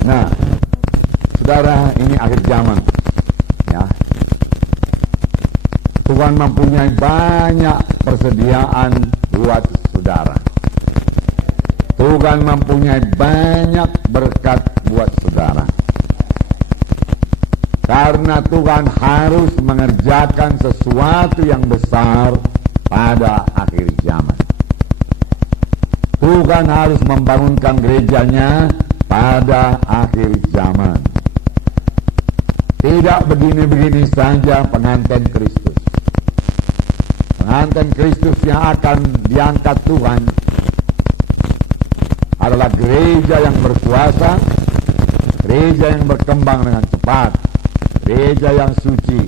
Nah, saudara, ini akhir zaman. Ya. Tuhan mempunyai banyak persediaan buat saudara. Tuhan mempunyai banyak berkat buat saudara. Karena Tuhan harus mengerjakan sesuatu yang besar pada akhir zaman. Tuhan harus membangunkan gerejanya pada akhir zaman. Tidak begini-begini saja pengantin Kristus. Pengantin Kristus yang akan diangkat Tuhan adalah gereja yang berkuasa, gereja yang berkembang dengan cepat, gereja yang suci,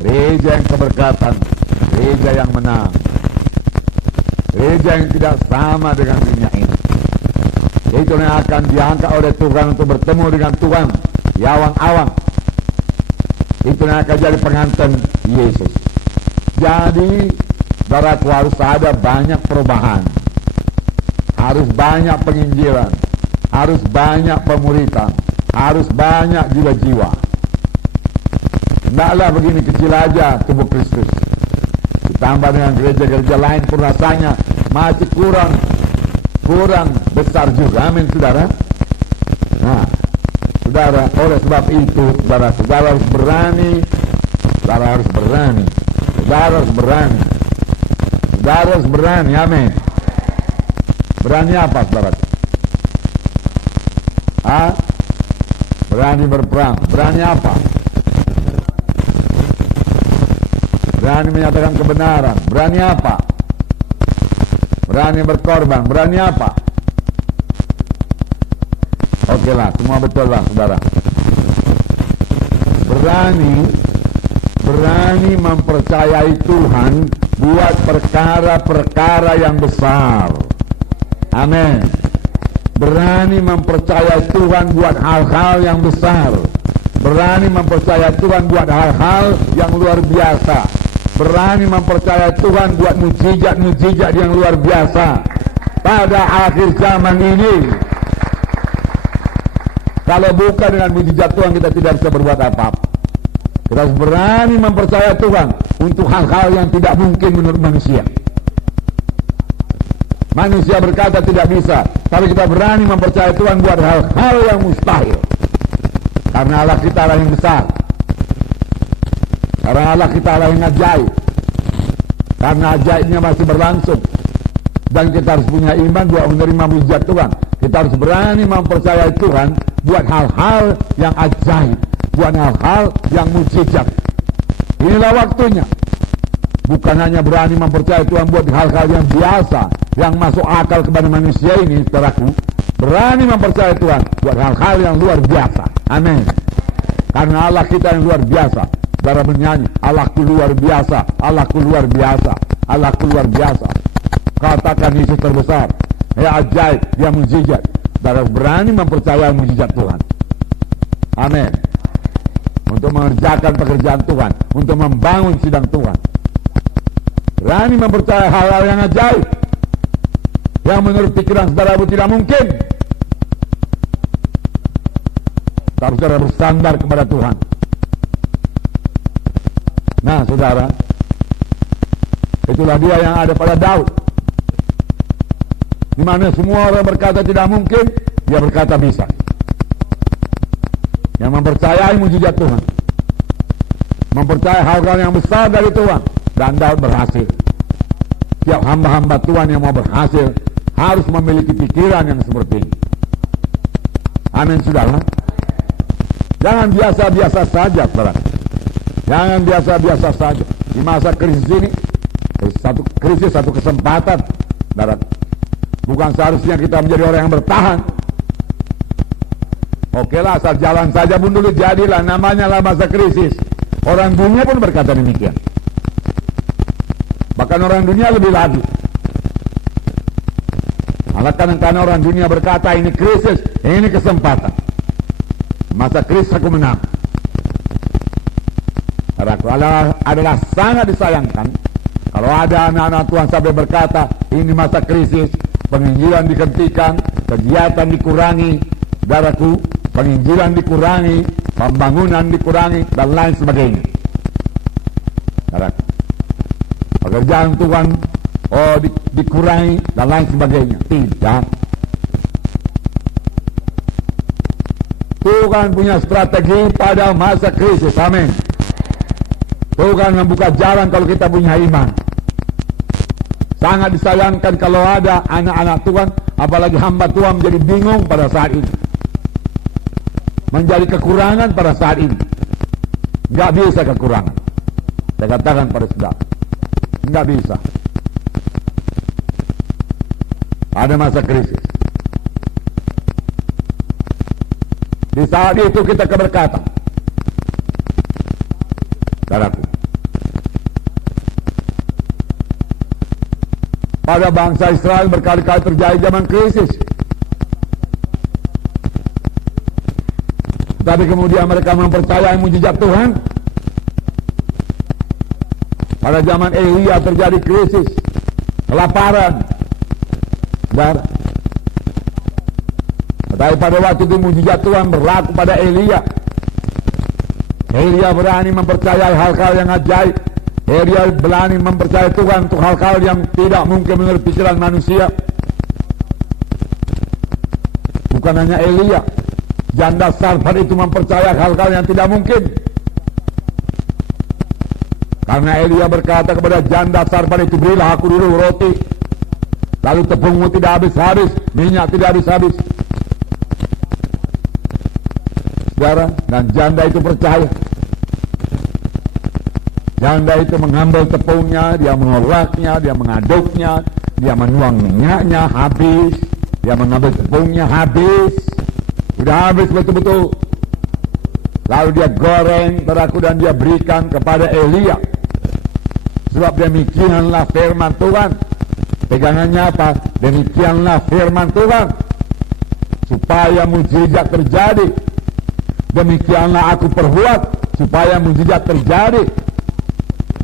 gereja yang keberkatan, gereja yang menang, gereja yang tidak sama dengan dunia ini. Itu yang akan diangkat oleh Tuhan untuk bertemu dengan Tuhan di awang-awang. Itu yang akan jadi pengantin Yesus. Jadi, saudaraku, harus ada banyak perubahan, harus banyak penginjilan, harus banyak pemuritan, harus banyak jiwa-jiwa. Tidaklah begini kecil aja tubuh Kristus. Ditambah dengan gereja-gereja lain pun rasanya masih kurang besar juga. Amin, saudara. Nah, saudara, oleh sebab itu, saudara harus berani. Saudara harus berani. Saudara harus berani. Saudara harus berani. Amin. Berani apa, saudara? Berani berperang. Berani apa? Berani menyatakan kebenaran. Berani apa? Berani berkorban. Berani apa? Oke lah, semua betul lah, saudara. Berani mempercayai Tuhan buat perkara-perkara yang besar. Amin. Berani mempercayai Tuhan buat hal-hal yang besar. Berani mempercayai Tuhan buat hal-hal yang luar biasa. Berani mempercayai Tuhan buat mujizat-mujizat yang luar biasa pada akhir zaman ini. Kalau bukan dengan mujizat Tuhan, kita tidak bisa berbuat apa-apa. Kita harus berani mempercayai Tuhan untuk hal-hal yang tidak mungkin menurut manusia. Manusia berkata tidak bisa, tapi kita berani mempercayai Tuhan buat hal-hal yang mustahil. Karena Allah kita Allah yang besar. Karena Allah kita Allah yang ajaib. Karena ajaibnya masih berlangsung. Dan kita harus punya iman buat menerima mujizat Tuhan. Kita harus berani mempercayai Tuhan buat hal-hal yang ajaib, buat hal-hal yang mujizat. Inilah waktunya. Bukan hanya berani mempercayai Tuhan buat hal-hal yang biasa, yang masuk akal kepada manusia ini, saudaraku. Berani mempercayai Tuhan buat hal-hal yang luar biasa. Amin. Karena Allah kita yang luar biasa. Saudara menyanyi, Allahku luar biasa, Allahku luar biasa, Allahku luar biasa. Katakan Yesus terbesar, ya ajaib, ya mujizat. Saudara berani mempercayai mujizat Tuhan. Amin. Untuk mengerjakan pekerjaan Tuhan, untuk membangun sidang Tuhan. Berani mempercayai hal-hal yang ajaib, yang menurut pikiran saudara tidak mungkin. Tapi saudara bersandar kepada Tuhan. Nah, saudara, itulah dia yang ada pada Daud. Di mana semua orang berkata tidak mungkin, dia berkata bisa. Yang mempercayai mujizat Tuhan, mempercayai hal-hal yang besar dari Tuhan, dan Daud berhasil. Tiap hamba-hamba Tuhan yang mau berhasil harus memiliki pikiran yang seperti ini. Amin, saudara. Jangan biasa-biasa saja, saudara. Jangan biasa-biasa saja. Di masa krisis ini, satu kesempatan, saudara. Bukan seharusnya kita menjadi orang yang bertahan. Oke lah, asal jalan saja pun dulu jadilah, namanya lah masa krisis. Orang dunia pun berkata demikian. Bahkan orang dunia lebih lagi. Malah karena orang dunia berkata ini krisis, ini kesempatan. Masa krisis aku menang. Adalah sangat disayangkan kalau ada anak-anak Tuhan sampai berkata ini masa krisis, penginjilan dihentikan, kegiatan dikurangi. Saudaraku, penginjilan dikurangi, pembangunan dikurangi, dan lain sebagainya. Pekerjaan Tuhan dikurangi dan lain sebagainya. Tidak. Tuhan punya strategi pada masa krisis. Amin. Tuhan membuka jalan kalau kita punya iman. Sangat disayangkan kalau ada anak-anak Tuhan, apalagi hamba Tuhan, menjadi bingung pada saat ini, menjadi kekurangan pada saat ini. Nggak bisa kekurangan. Saya katakan pada saudara, nggak bisa. Ada masa krisis. Di saat itu kita keberkatan. Saudaraku, pada bangsa Israel berkali-kali terjadi zaman krisis, tapi kemudian mereka mempercayai mujizat Tuhan. Pada zaman Elia terjadi krisis, kelaparan, saudara. Tetapi pada waktu itu mujizat Tuhan berlaku pada Elia. Elia berani mempercayai hal-hal yang ajaib. Elia berani mempercayai Tuhan untuk hal-hal yang tidak mungkin menurut pikiran manusia. Bukan hanya Elia, janda Sarfat itu mempercayai hal-hal yang tidak mungkin. Karena Elia berkata kepada janda Sarfat itu, berilah aku dulu roti, lalu tepungmu tidak habis-habis, minyak tidak habis-habis. Saudara, dan janda itu percaya. Janda itu mengambil tepungnya, dia mengolahnya, dia mengaduknya, dia menuang minyaknya habis, dia mengambil tepungnya habis, sudah habis betul-betul. Lalu dia goreng beraku dan dia berikan kepada Elia. Sebab demikianlah firman Tuhan. Pegangannya apa? Demikianlah firman Tuhan, supaya mujizat terjadi. Demikianlah aku perbuat supaya mujizat terjadi.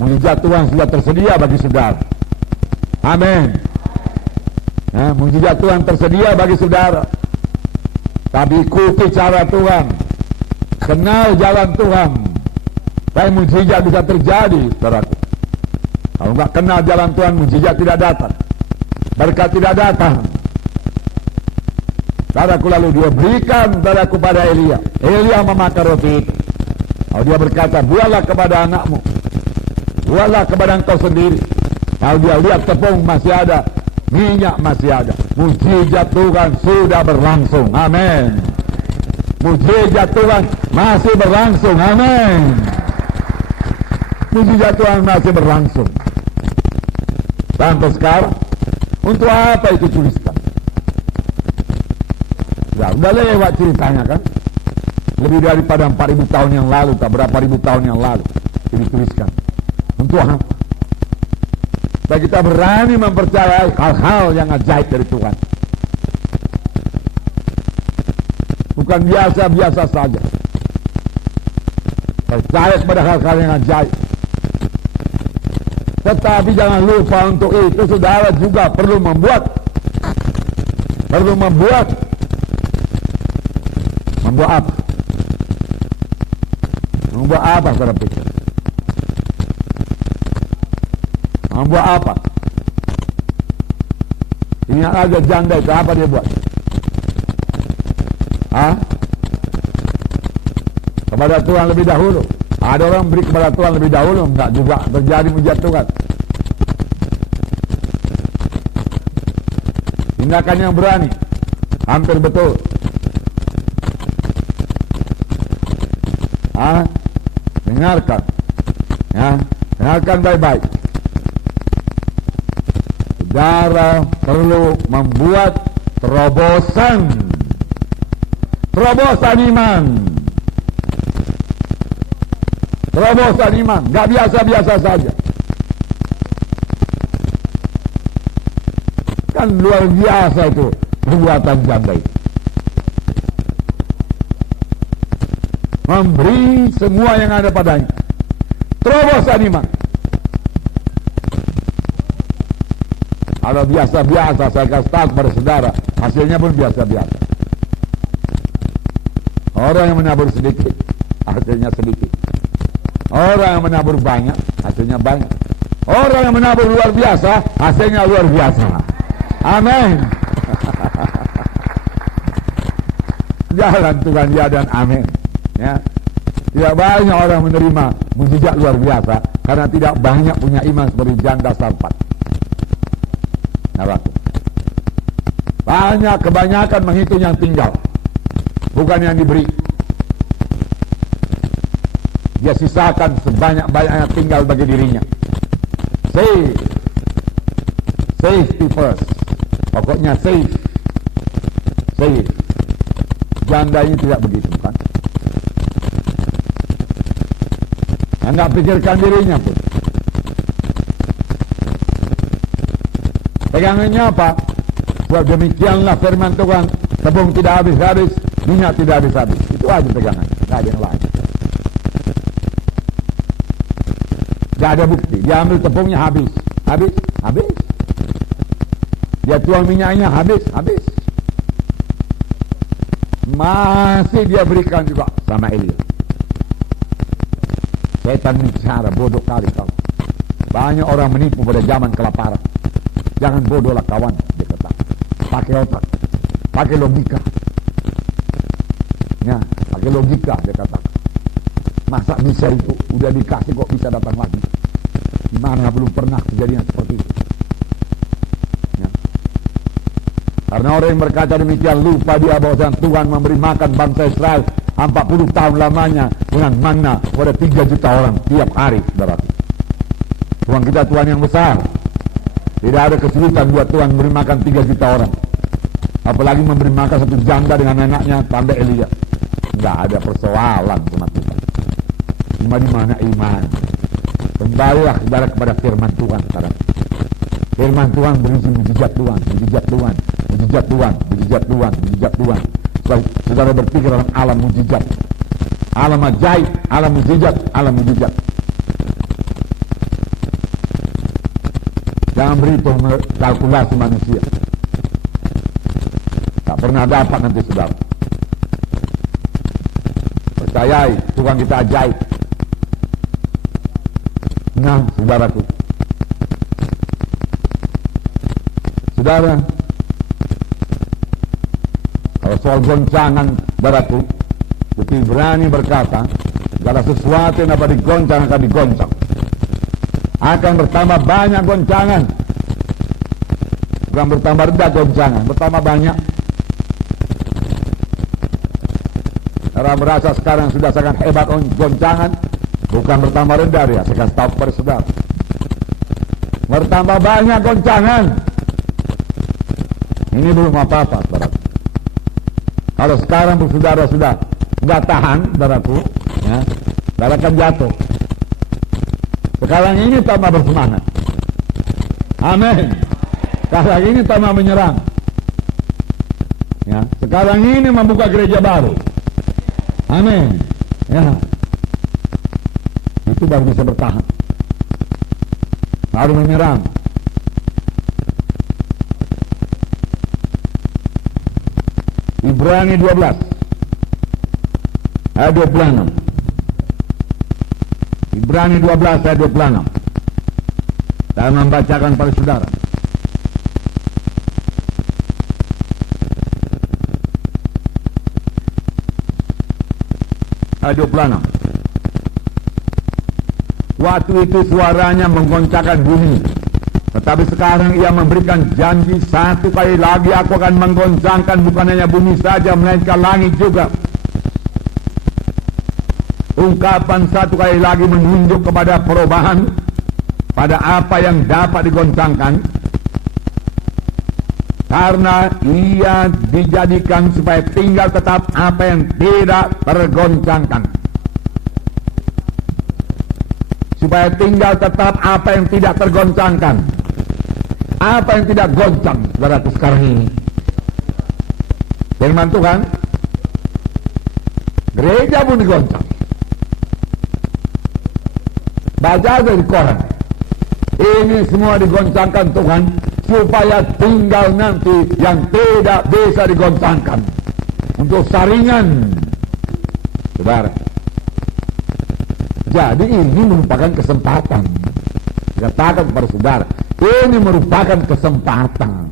Mujizat Tuhan sudah tersedia bagi saudara. Amin. Mujizat Tuhan tersedia bagi saudara. Tapi ikuti cara Tuhan, kenal jalan Tuhan, supaya mujizat bisa terjadi, saudaraku. Kalau enggak kenal jalan Tuhan, mujizat tidak datang, berkat tidak datang. Saudaraku, lalu dia berikan saudaraku pada Elia. Elia memakan roti itu. Lalu dia berkata, buatlah kepada anakmu, buatlah kepada engkau sendiri. Lalu dia lihat tepung masih ada, minyak masih ada. Mujizat Tuhan sudah berlangsung. Amin. Mujizat Tuhan masih berlangsung. Amin. Mujizat Tuhan masih berlangsung sampai sekarang. Untuk apa itu tuliskan? Ya, udah lewat ceritanya kan. Lebih daripada 4.000 tahun yang lalu, tak berapa ribu tahun yang lalu ini tuliskan. Untuk apa? Dan kita berani mempercayai hal-hal yang ajaib dari Tuhan. Bukan biasa-biasa saja. Percaya kepada hal-hal yang ajaib. Tetapi jangan lupa untuk itu saudara juga perlu membuat apa? Membuat apa, saudara pikir? Membuat apa? Ingat aja janda itu, apa dia buat? Kepada Tuhan lebih dahulu. Ada orang beri kepada Tuhan lebih dahulu, enggak juga terjadi mujizat Tuhan. Tindakan yang berani, hampir betul. Dengarkan, ya, dengarkan baik-baik. Saudara perlu membuat terobosan iman. Terobosan iman, gak biasa-biasa saja. Kan luar biasa itu perbuatan janda itu. Memberi semua yang ada padanya. Terobosan iman. Kalau biasa-biasa saya kasih tahu kepada saudara, hasilnya pun biasa-biasa. Orang yang menabur sedikit, hasilnya sedikit. Orang yang menabur banyak, hasilnya banyak. Orang yang menabur luar biasa, hasilnya luar biasa. Amin. Jalan Tuhan ya dan amin. Ya. Tidak banyak orang menerima mujizat luar biasa karena tidak banyak punya iman seperti janda Sarfat. Nah, kebanyakan menghitung yang tinggal, bukan yang diberi. Dia sisakan sebanyak-banyaknya tinggal bagi dirinya. Safety first. Pokoknya save. Janda ini tidak begitu, kan? Anda pikirkan dirinya pun. Pegangannya apa? Sebab demikianlah firman Tuhan, tepung tidak habis-habis, minyak tidak habis-habis. Itu aja pegangan, tidak ada yang lain. Tidak ada bukti. Dia ambil tepungnya habis. Dia tuang minyaknya habis. Masih dia berikan juga sama Elia. Setan bicara, bodoh kali kau. Banyak orang menipu pada zaman kelaparan. Jangan bodohlah kawan, dia kata. Pakai otak, pakai logika. Ya, pakai logika, dia kata. Masa bisa itu? Udah dikasih kok bisa datang lagi? Gimana belum pernah kejadian seperti itu? Ya. Karena orang yang berkata demikian lupa dia bahwa Tuhan memberi makan bangsa Israel 40 tahun lamanya dengan mana kepada 3 juta orang tiap hari, saudara. Tuhan kita Tuhan yang besar. Tidak ada kesulitan buat Tuhan memberi makan 3 juta orang. Apalagi memberi makan satu janda dengan anaknya, tanda Elia. Tidak ada persoalan sama Tuhan. Cuma di mana iman. Kembalilah kepada firman Tuhan sekarang. Firman Tuhan berisi mujizat Tuhan. Saudara berpikir dalam alam mujizat, alam ajaib, alam mujizat. Jangan berhitung kalkulasi manusia. Tak pernah dapat nanti saudara. Percayai Tuhan kita ajaib. Nah, saudaraku, saudara, kalau soal goncangan, saudaraku, Bukti Ibrani berkata, segala sesuatu yang dapat digoncang akan digoncang. Akan bertambah banyak goncangan. Bukan bertambah rendah goncangan, bertambah banyak. Orang merasa sekarang sudah sangat hebat goncangan, bukan bertambah rendah dia. Saya kasih tahu kepada saudara, bertambah banyak goncangan. Ini belum apa-apa, saudara. Kalau sekarang saudara sudah nggak tahan, saudaraku, ya, saudara akan jatuh. Sekarang ini tambah bersemangat. Amin. Sekarang ini tambah menyerang. Ya, sekarang ini membuka gereja baru. Amin. Ya. Itu baru bisa bertahan. Baru menyerang. Ibrani 12 ayat 26. Ibrani 12 ayat 26. Saya membacakan pada saudara. Ayat 26. Waktu itu suaranya menggoncangkan bumi, tetapi sekarang ia memberikan janji, satu kali lagi aku akan menggoncangkan bukan hanya bumi saja, melainkan langit juga. Ungkapan satu kali lagi menunjuk kepada perubahan pada apa yang dapat digoncangkan, karena ia dijadikan supaya tinggal tetap apa yang tidak tergoncangkan. Supaya tinggal tetap apa yang tidak tergoncangkan. Apa yang tidak goncang, saudaraku, sekarang ini? Firman Tuhan. Gereja pun digoncang. Baca dari koran. Ini semua digoncangkan Tuhan, supaya tinggal nanti yang tidak bisa digoncangkan. Untuk saringan Saudara, jadi ini merupakan kesempatan. Katakan kepada saudara, ini merupakan kesempatan.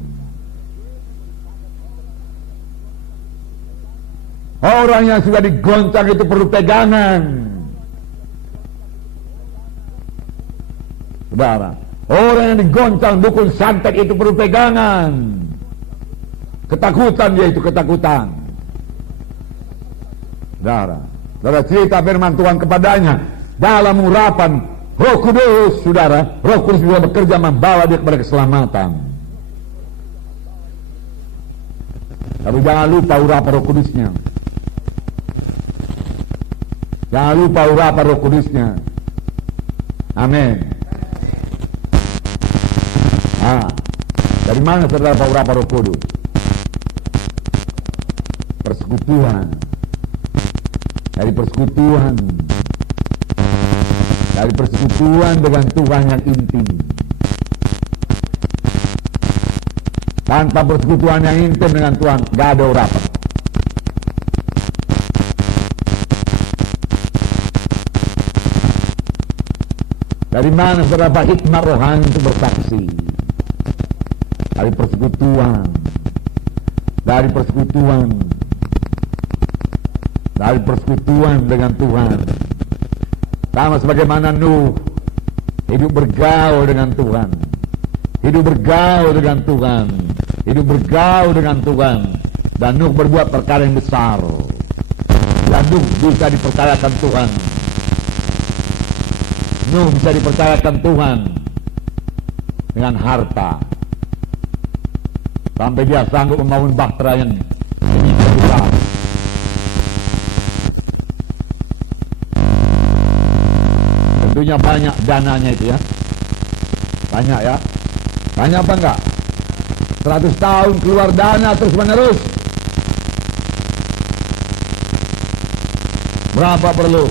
Orang yang sudah digoncang itu perlu pegangan. Saudara, orang yang digoncang dukun santet itu perlu pegangan. Ketakutan dia itu, ketakutan. Saudara, cerita firman Tuhan kepadanya dalam urapan Roh Kudus, saudara. Roh Kudus juga bekerja membawa dia kepada keselamatan. Tapi jangan lupa urapan Roh Kudusnya. Jangan lupa urapan Roh Kudusnya. Amin. Dari mana saudara urapan Roh Kudus? Persekutuan. Dari persekutuan. Dari persekutuan dengan Tuhan yang intim. Tanpa persekutuan yang intim dengan Tuhan, gak ada urapan. Dari mana saudara hikmat rohani itu bersaksi? Dari persekutuan. Dari persekutuan. Dari persekutuan dengan Tuhan. Sama sebagaimana Nuh hidup bergaul dengan Tuhan. Hidup bergaul dengan Tuhan. Hidup bergaul dengan Tuhan. Dan Nuh berbuat perkara yang besar. Dan Nuh bisa dipercayakan Tuhan. Nuh bisa dipercayakan Tuhan dengan harta. Sampai dia sanggup membangun bahtera yang besar. Tentunya banyak dananya itu ya. Banyak ya. Banyak apa enggak? 100 tahun keluar dana terus menerus. Berapa perlu?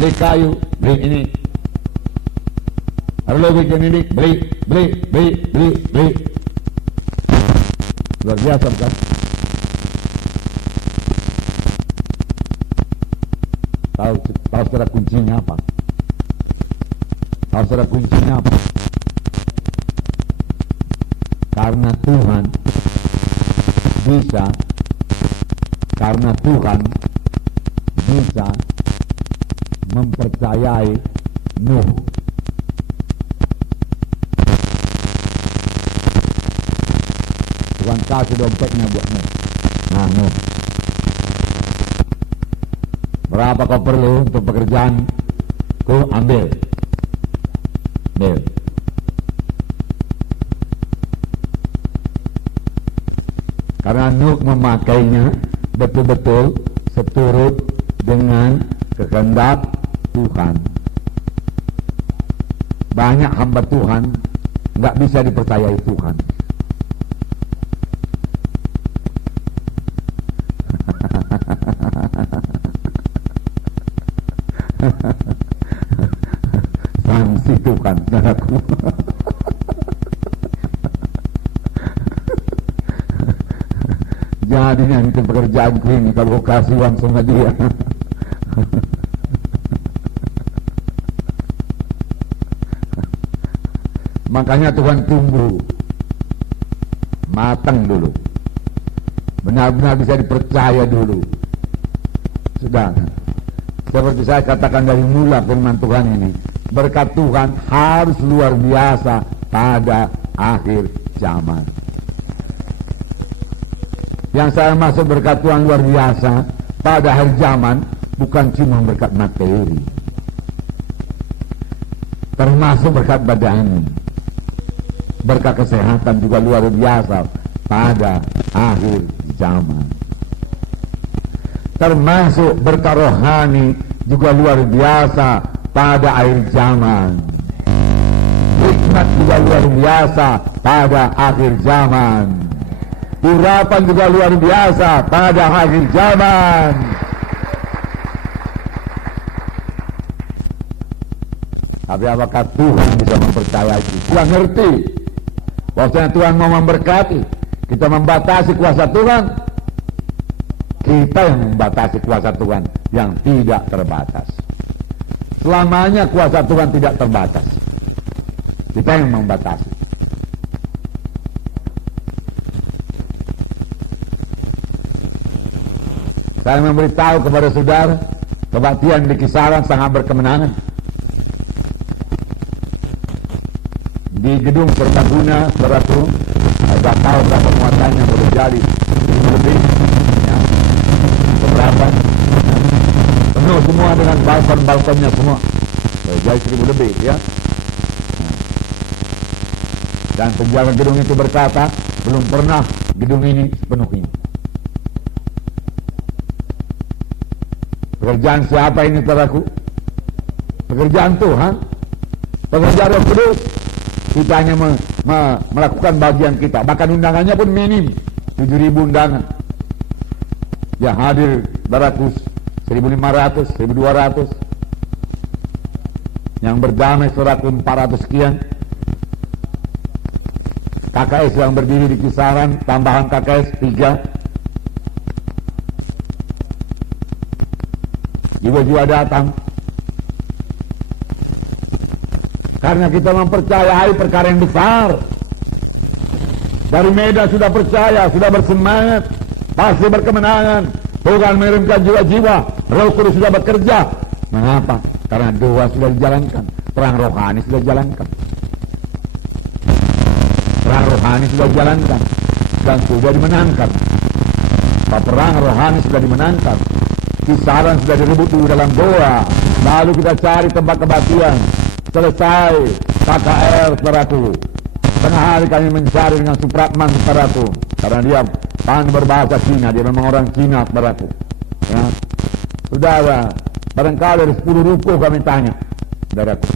Beli kayu, beli ini. Perlu bikin ini, beli. Luar biasa bukan? Tahu saudara kuncinya apa? Tahu saudara kuncinya apa? Karena Tuhan bisa mempercayai Nuh. Tuhan kasih dompetnya buat Nuh. Nah, Nuh, berapa kau perlu untuk pekerjaan? Ku ambil. Karena Nuh memakainya betul-betul seturut dengan kehendak Tuhan. Banyak hamba Tuhan nggak bisa dipercayai Tuhan. Sanksi Tuhan, saudaraku. Jadi nanti pekerjaanku ini kalau kau kasih uang sama dia. Makanya Tuhan tunggu matang dulu, benar-benar bisa dipercaya dulu. Sudah, seperti saya katakan dari mula firman Tuhan ini, berkat Tuhan harus luar biasa pada akhir zaman. Yang saya maksud berkat Tuhan luar biasa pada akhir zaman bukan cuma berkat materi, termasuk berkat badan, berkat kesehatan juga luar biasa pada akhir zaman. Termasuk berkat rohani juga luar biasa pada akhir zaman. Hikmat juga luar biasa pada akhir zaman. Urapan juga luar biasa pada akhir zaman. Tapi apakah Tuhan bisa mempercayai itu? Tuhan ngerti bahwasanya Tuhan mau memberkati. Kita membatasi kuasa Tuhan, Kita yang membatasi kuasa Tuhan yang tidak terbatas. Selamanya kuasa Tuhan tidak terbatas. Kita yang membatasi. Saya memberitahu kepada saudara, kebaktian di Kisaran sangat berkemenangan. Di gedung Serbaguna, saudaraku, ada tahu berapa muatannya boleh jadi lebih, ya, beberapa, ya. Penuh semua dengan balkon-balkonnya semua, boleh jadi 1000 lebih, ya. Dan penjaga gedung itu berkata, belum pernah gedung ini sepenuh ini. Pekerjaan siapa ini, saudaraku? Pekerjaan Tuhan, pekerjaan Roh Kudus. Kita hanya melakukan bagian kita. Bahkan undangannya pun minim, 7.000 undangan. Yang hadir, saudaraku, 1.500, 1.200. Yang berdamai, saudaraku, 400 sekian. KKS yang berdiri di Kisaran, tambahan KKS 3. Jiwa-jiwa datang. Karena kita mempercayai perkara yang besar. Dari Medan sudah percaya, sudah bersemangat, pasti berkemenangan. Tuhan mengirimkan jiwa-jiwa, Roh Kudus sudah bekerja. Mengapa? Karena doa sudah dijalankan, perang rohani sudah dijalankan. Perang rohani sudah dijalankan dan sudah dimenangkan. Perang rohani sudah dimenangkan. Kisaran sudah direbut dulu dalam doa. Lalu kita cari tempat kebaktian. Selesai KKR, saudaraku. Tengah hari kami mencari dengan Supratman, saudaraku. Karena dia pandai berbahasa Cina. Dia memang orang Cina, saudaraku. Ya. Saudara, barangkali dari 10 ruko kami tanya, saudaraku.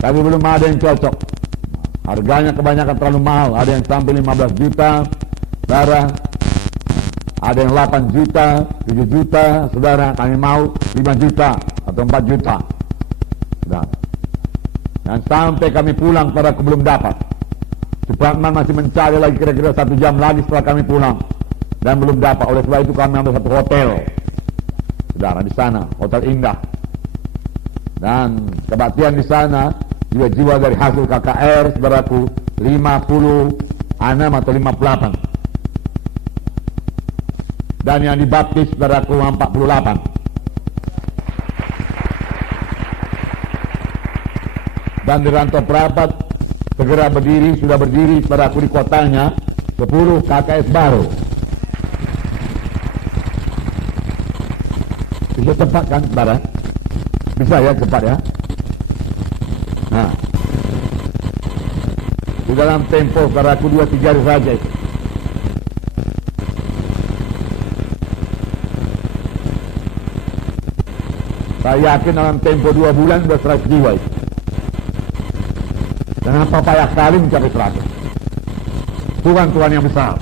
Tapi belum ada yang cocok. Harganya kebanyakan terlalu mahal. Ada yang sampai 15 juta, saudara. Ada yang 8 juta, 7 juta, saudara. Kami mau 5 juta atau 4 juta. Saudara. Dan sampai kami pulang, saudaraku, belum dapat. Supratman masih mencari lagi kira-kira 1 jam lagi setelah kami pulang. Dan belum dapat. Oleh sebab itu kami ambil satu hotel, saudara, di sana. Hotel Indah. Dan kebaktian di sana, jiwa-jiwa dari hasil KKR, saudaraku, 56 atau 58. Dan yang dibaptis, saudaraku, 48. Dan di Rantau Perapat segera berdiri, sudah berdiri, saudaraku, di kotanya 10 KKS baru. Bisa cepat kan, saudara? Bisa ya, cepat ya. Nah, di dalam tempo, saudaraku, 2-3 hari saja itu. Saya yakin dalam tempo 2 bulan sudah 100 jiwa itu. Kenapa payah kali mencapai 100? Tuhan yang besar.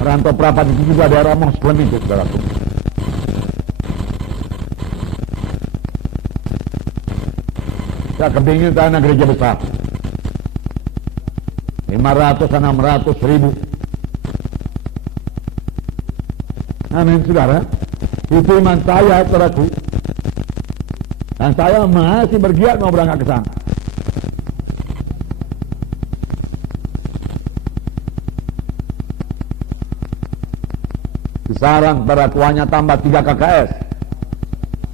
Rantau Perapat itu juga daerah Muslim itu, saudaraku. Saya kepingin tanah gereja besar. 500, 600, 1000. Amin, saudara. Itu iman saya, saudaraku. Dan saya masih bergiat mau berangkat ke sana. Kisaran, saudaraku, hanya tambah 3 KKS.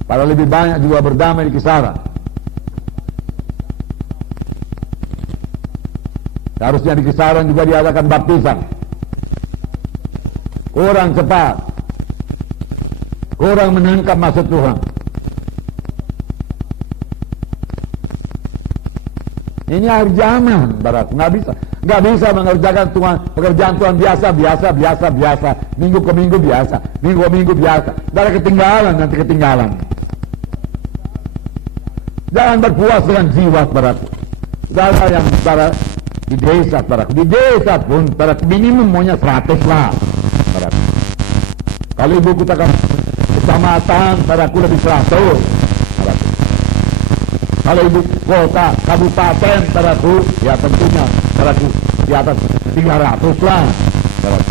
Padahal lebih banyak juga berdamai di Kisaran. Seharusnya di Kisaran juga diadakan baptisan. Kurang cepat. Kurang menangkap maksud Tuhan. Ini akhir zaman, saudaraku. Nggak bisa mengerjakan Tuhan, pekerjaan Tuhan biasa. Minggu ke minggu biasa. Minggu ke minggu biasa. Dari ketinggalan, nanti ketinggalan. Jangan berpuas dengan jiwa, saudaraku. Saudara yang saudara di desa, saudaraku. Di desa pun, saudaraku, minimum maunya 100 lah, saudaraku. Kalau ibu katakan kecamatan, saudaraku, lebih 100, saudaraku. Kalau ibu kota, kabupaten, saudaraku, ya tentunya, saudaraku, di atas 300 lah, saudaraku.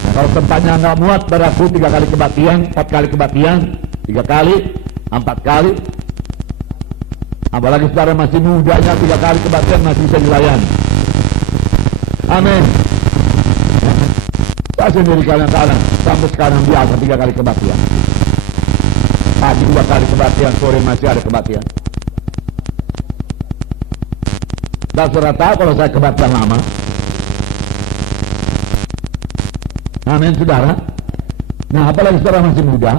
Nah, Kalau tempatnya nggak muat, berlaku 3 kali kebaktian, 4 kali kebaktian, 3 kali, 4 kali. Apalagi saudara masih mudanya, 3 kali kebaktian masih bisa dilayani. Amin. Saya sendiri kadang-kadang sampai sekarang biasa 3 kali kebaktian. Pagi 2 kali kebaktian, sore masih ada kebaktian. Dan saudara tahu kalau saya kebaktian lama. Amin, saudara. Nah, apalagi saudara masih muda,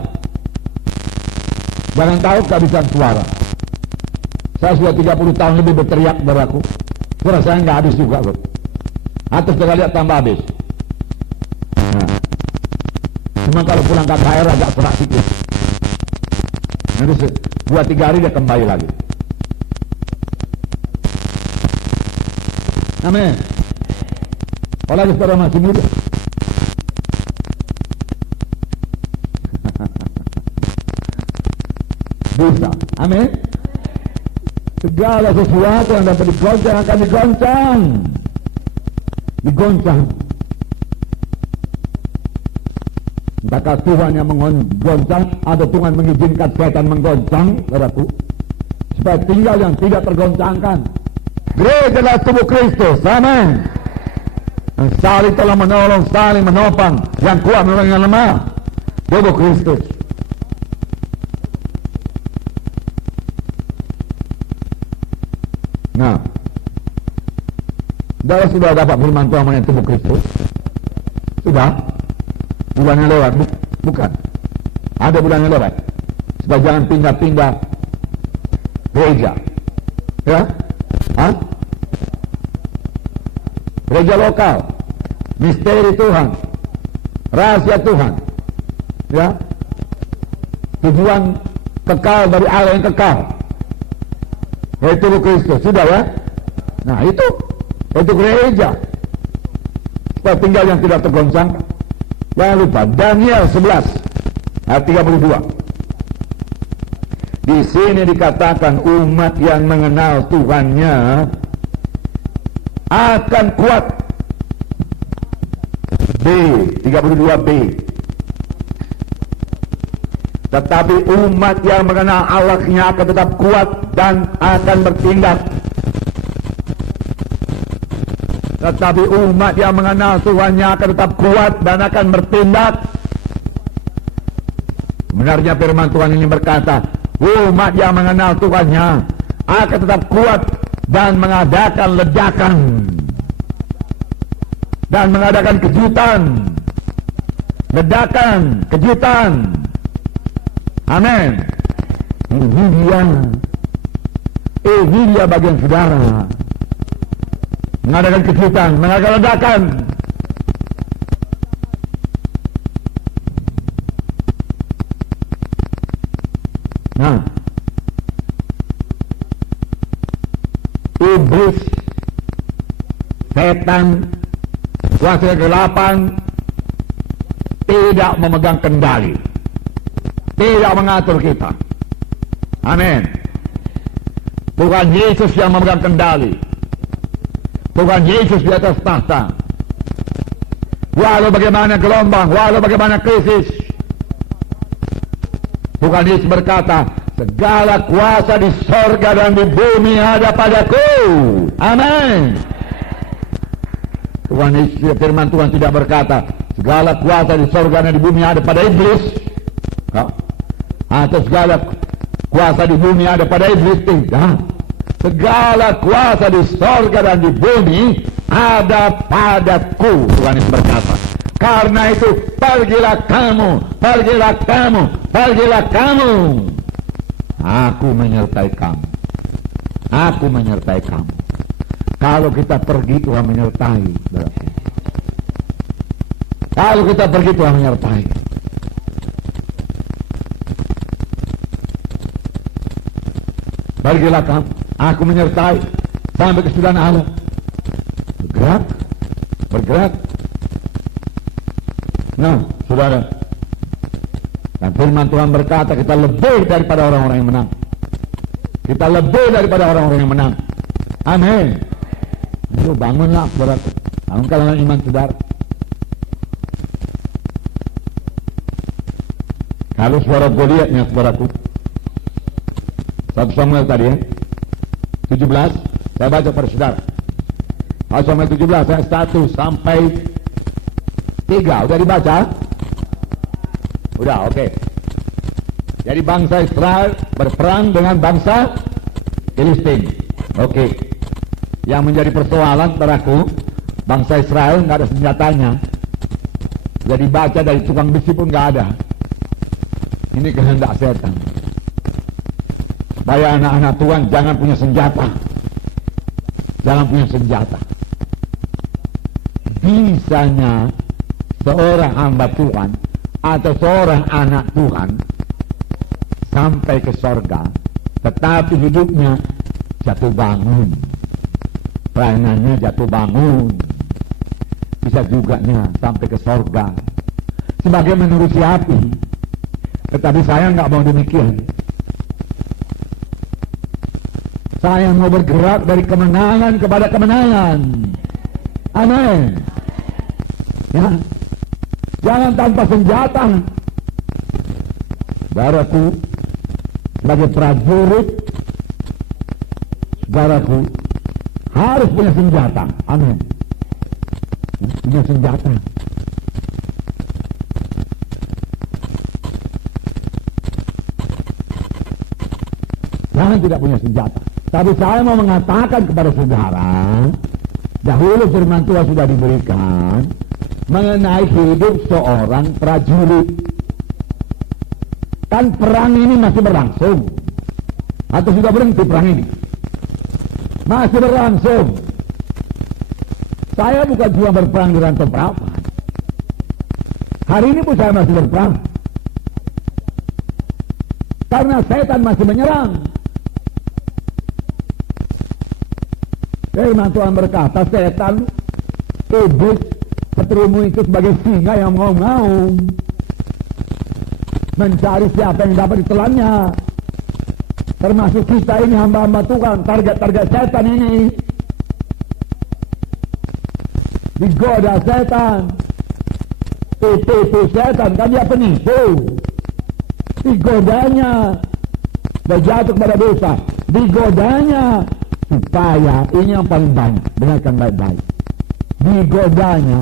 jangan tahu kehabisan suara. Saya sudah 30 tahun lebih berteriak saudaraku. Suara saya nggak habis juga loh. Atau saudara lihat tambah habis. Nah, cuma kalau pulang ke KR agak serak sedikit. Nanti 2-3 hari dia kembali lagi. Amin. Apalagi saudara masih muda. Bisa. Amin. Segala sesuatu yang dapat digoncang akan digoncang. Digoncang. Entahkah Tuhan yang menggoncang atau Tuhan mengizinkan setan menggoncang, saudaraku, supaya tinggal yang tidak tergoncangkan. Gereja adalah tubuh Kristus. Amin. Saling telah menolong, saling menopang, yang kuat menolong yang lemah. Tubuh Kristus. Nah, sudah dapat firman Tuhan mengenai tubuh Kristus? Sudah? Bulannya lewat? Bukan. Ada bulannya lewat. Supaya jangan pindah-pindah gereja. Ya? Hah? Gereja lokal, misteri Tuhan, rahasia Tuhan. Ya? Tujuan kekal dari Allah yang kekal. Yaitu Kristus, sudah ya? Nah itu gereja. Supaya tinggal yang tidak tergoncang. Jangan lupa, Daniel 11 ayat 32. Di sini dikatakan umat yang mengenal Tuhannya akan kuat. B, 32b. Tetapi umat yang mengenal Allahnya akan tetap kuat dan akan bertindak. Tetapi umat yang mengenal Tuhannya akan tetap kuat dan akan bertindak. Benarnya firman Tuhan ini berkata, umat yang mengenal Tuhannya akan tetap kuat dan mengadakan ledakan dan mengadakan kejutan. Ledakan, kejutan. Amin. Ini dia bagian saudara. Mengadakan kejutan, mengadakan ledakan. Nah, iblis, setan, kuasa kegelapan tidak memegang kendali, tidak mengatur kita. Amin. Tuhan Yesus yang memegang kendali. Tuhan Yesus di atas tahta. Walau bagaimana gelombang, walau bagaimana krisis, Tuhan Yesus berkata, segala kuasa di sorga dan di bumi ada padaku. Amin. Tuhan Yesus, firman Tuhan tidak berkata, segala kuasa di sorga dan di bumi ada pada iblis. Atau segala kuasa di bumi ada pada iblis. Tidak. Segala kuasa di sorga dan di bumi ada padaku, Tuhan Yesus berkata. Karena itu pergilah kamu, pergilah kamu, pergilah kamu. Aku menyertai kamu. Aku menyertai kamu. Kalau kita pergi, Tuhan menyertai. Kalau kita pergi, Tuhan menyertai. Pergilah kamu, aku menyertai sampai kesudahan Allah. Bergerak, bergerak. Nah, saudara, dan firman Tuhan berkata kita lebih daripada orang-orang yang menang. Kita lebih daripada orang-orang yang menang. Amin. Itu bangunlah, saudara. Bangunkanlah iman saudara. Kalau suara Goliatnya suaraku. 1 Samuel tadi ya. 17, saya baca pada saudara. 1 Samuel 17 ayat 1 sampai 3. Udah dibaca? Udah, oke. Jadi bangsa Israel berperang dengan bangsa Filistin. Oke. Yang menjadi persoalan teraku, bangsa Israel nggak ada senjatanya. Jadi baca dari tukang besi pun nggak ada. Ini kehendak setan. Supaya anak-anak Tuhan jangan punya senjata. Jangan punya senjata. Bisanya seorang hamba Tuhan atau seorang anak Tuhan sampai ke sorga, tetapi hidupnya jatuh bangun, pelayanannya jatuh bangun, bisa juga sampai ke sorga sebagai menerusi api. Tetapi saya nggak mau demikian. Saya mau bergerak dari kemenangan kepada kemenangan. Amin. Ya, jangan tanpa senjata. Saudaraku, sebagai prajurit, saudaraku harus punya senjata. Amin. Punya senjata. Jangan tidak punya senjata. Tapi saya mau mengatakan kepada saudara, dahulu firman Tuhan sudah diberikan mengenai hidup seorang prajurit. Kan perang ini masih berlangsung, atau sudah berhenti perang ini? Masih berlangsung. Saya bukan cuma berperang di rantau perawan. Hari ini pun saya masih berperang, karena setan masih menyerang. Firman Tuhan berkata, setan, iblis, seterumu itu sebagai singa yang mengaum-ngaum, mencari siapa yang dapat ditelannya. Termasuk kita ini hamba-hamba Tuhan, target-target setan ini. Digoda setan, itu setan, kan dia penipu. Digodanya, berjatuh kepada dosa. Digodanya, supaya ini yang paling banyak, dengarkan baik-baik. Digodanya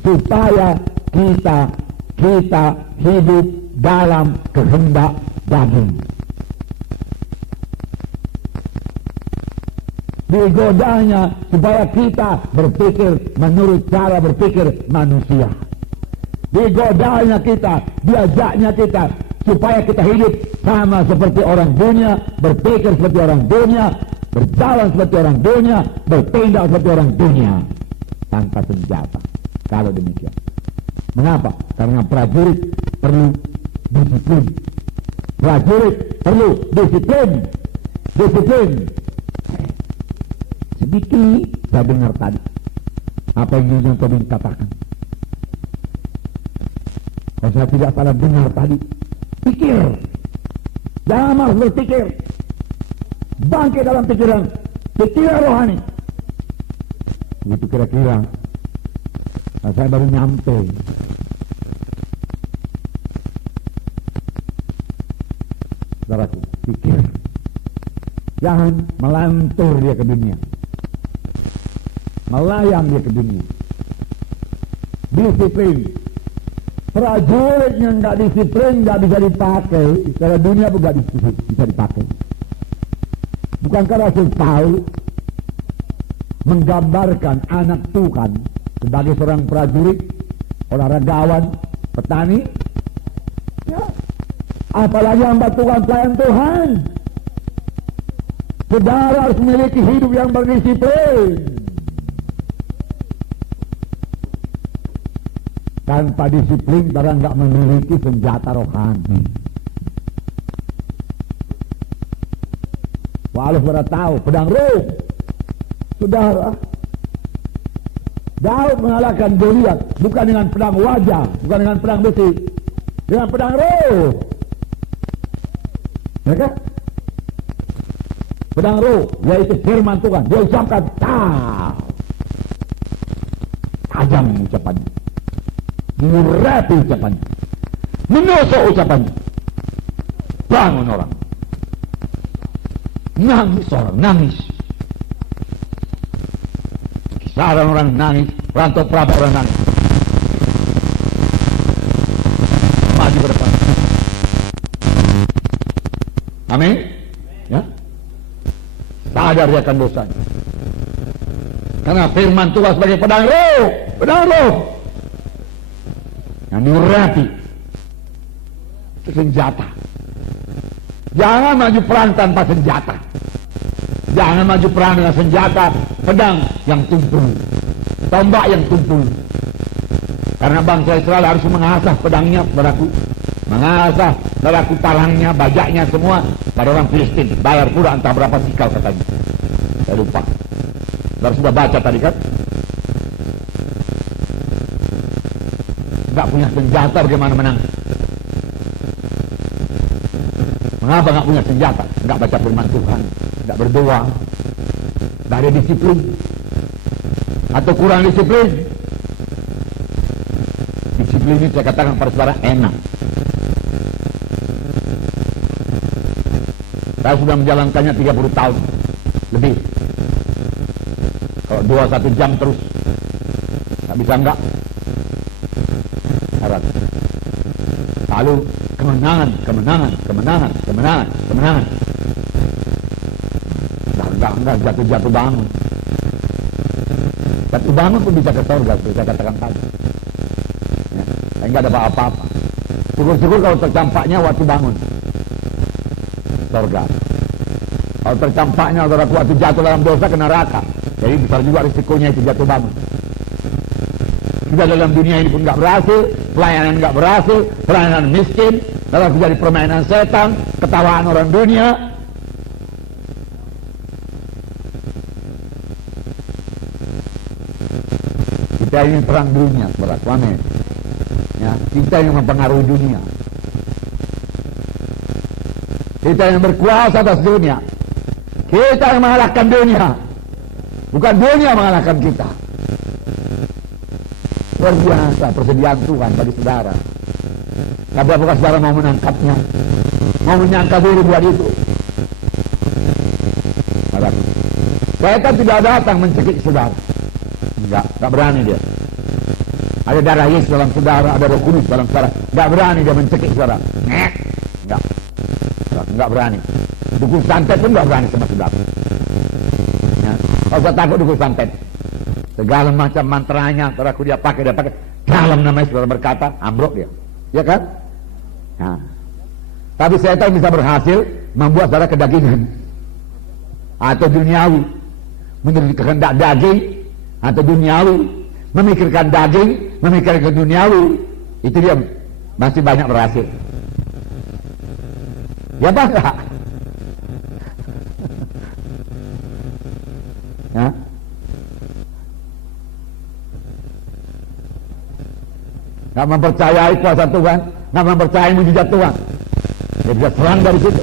supaya kita hidup dalam kehendak daging. Digodanya supaya kita berpikir menurut cara berpikir manusia. Digodanya kita, diajaknya kita supaya kita hidup sama seperti orang dunia, berpikir seperti orang dunia, berjalan seperti orang dunia, bertindak seperti orang dunia, tanpa senjata. Kalau demikian, mengapa? Karena prajurit perlu disiplin. Prajurit perlu disiplin. Sedikit saya dengar tadi apa yang Tobin katakan. Kalau saya tidak salah dengar tadi, pikir, jangan malas berpikir, bangkit dalam pikiran rohani. Itu kira-kira. Nah, saya baru nyampe. Saudaraku, pikir, jangan melantur dia ke dunia, melayang dia ke dunia. Disiplin. Prajurit yang nggak disiplin nggak bisa dipakai. Secara dunia pun nggak bisa dipakai. Bukankah Rasul Paulus menggambarkan anak Tuhan sebagai seorang prajurit, olahragawan, petani? Ya. Apalagi hamba Tuhan, pelayan Tuhan. Saudara harus memiliki hidup yang berdisiplin. Tanpa disiplin, barang nggak memiliki senjata rohani. Walau sudah tahu pedang roh, saudara, Daud mengalahkan Goliat bukan dengan pedang wajah, bukan dengan pedang besi, dengan pedang roh. Ya kan? Pedang roh, yaitu firman Tuhan. Dia ucapkan, tajam ucapannya, murapi ucapannya. menusuk ucapannya. Bangun orang. Nangis orang, nangis. Kisaran orang nangis, Rantau Praba orang nangis. Maju ke depan. Amin. Ya. Sadar dia akan dosanya. Karena firman Tuhan sebagai pedang roh, pedang roh yang diurapi itu senjata. Jangan maju perang tanpa senjata. Jangan maju perang dengan senjata pedang yang tumpul, tombak yang tumpul. Karena bangsa Israel harus mengasah pedangnya, saudaraku, mengasah, saudaraku, parangnya, bajaknya semua pada orang Filistin. Bayar pula entah berapa sikal katanya. Saya lupa. Saudara sudah baca tadi kan? Gak punya senjata bagaimana menang? Mengapa gak punya senjata? Gak baca firman Tuhan, gak berdoa, gak ada disiplin, atau kurang disiplin. Disiplin ini saya katakan pada saudara enak. Saya sudah menjalankannya 30 tahun lebih. Kalau 21 jam terus, tak bisa enggak. Harap. Lalu kemenangan, kemenangan, kemenangan, kemenangan, kemenangan. Enggak jatuh-jatuh bangun. Jatuh bangun pun bisa ke surga, saya katakan tadi. Ya, enggak ada apa-apa. Syukur-syukur kalau tercampaknya waktu bangun. Surga. Kalau tercampaknya waktu jatuh dalam dosa ke neraka. Jadi besar juga risikonya itu jatuh bangun. Kita dalam dunia ini pun nggak berhasil, pelayanan nggak berhasil, pelayanan miskin, lalu jadi permainan setan, ketawaan orang dunia. Kita ingin perang dunia, saudara, amin. Ya, kita yang mempengaruhi dunia. Kita yang berkuasa atas dunia. Kita yang mengalahkan dunia. Bukan dunia mengalahkan kita. Luar biasa persediaan Tuhan bagi saudara. Tapi apakah saudara mau menangkapnya? Mau menyangka diri buat itu? Setan tidak datang mencekik saudara. Enggak berani dia. Ada darah Yesus dalam saudara, ada Roh Kudus dalam saudara. Enggak berani dia mencekik saudara. Enggak berani. Dukun santet pun enggak berani sama saudara. Ya. Kalau saya takut dukun santet. Segala macam mantranya, saudaraku dia pakai. Dalam namanya saudara berkata, ambruk dia. Ya kan? Nah. Tapi setan bisa berhasil membuat saudara kedagingan. Atau duniawi. Menjadi kehendak daging. Atau duniawi. Memikirkan daging, memikirkan duniawi. Itu dia masih banyak berhasil. Ya apa enggak? Ya? Nggak mempercayai kuasa Tuhan, nggak mempercayai mujizat Tuhan. Dia bisa serang dari situ.